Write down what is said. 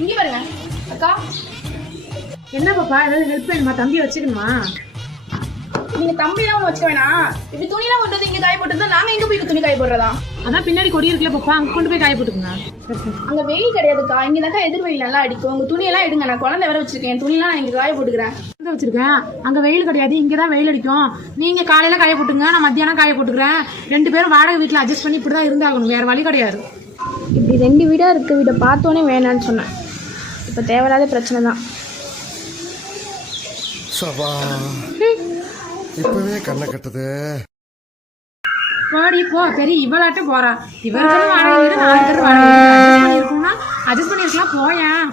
இங்க பாருங்க அக்கா. என்ன பாப்பா, ஏதாவது ஹெல்ப் வேணுமா? தம்பி வச்சுக்கணுமா? நீங்க தம்பிலாம் ஒண்ணு வச்சுக்க வேணாம். இப்படி துணிலாம் கொண்டு வந்து இங்க காய போட்டுருந்தா நாங்க எங்க போய் துணி காய போடுறதா? அதான் பின்னாடி கொடி இருக்குல்ல பாப்பா, அங்க கொண்டு போய் காய போட்டுக்கோங்க. அங்க வெயில் கிடையாதுக்கா, இங்கதாக்கா எதிர் வெயில் நல்லா அடிக்கும். உங்க துணியெல்லாம் எடுங்க, நான் குழந்தை வேற வச்சிருக்கேன். துணிலாம் நான் இங்க காய போட்டுக்கிறேன். வச்சிருக்கேன், அங்க வெயில் கிடையாது, இங்கதான் வெயில் அடிக்கும். நீங்க காலையில காய போட்டுங்க, நான் மத்தியானம் காய போட்டுக்கிறேன். 2 பேரும் வாடகை வீட்டுல அட்ஜஸ்ட் பண்ணி இப்படிதான் இருந்தாகணும், வேற வழி கிடையாது. இப்படி 2 வீடா இருக்க வீடை பார்த்தோன்னே வேணான்னு சொன்னேன். இப்ப தேவையில்லாத பிரச்சனை தான். இப்பவே கண்ணை கட்டுது. போடி போ, பெரிய இவளாட்ட போறா. இவருக்கு வாடகை வீடு, 4 பேர் வாடகை வீடு அட்ஜஸ்ட் பண்ணிருக்கோம்னா அட்ஜஸ்ட் பண்ணிருக்கலாம், போயேன்.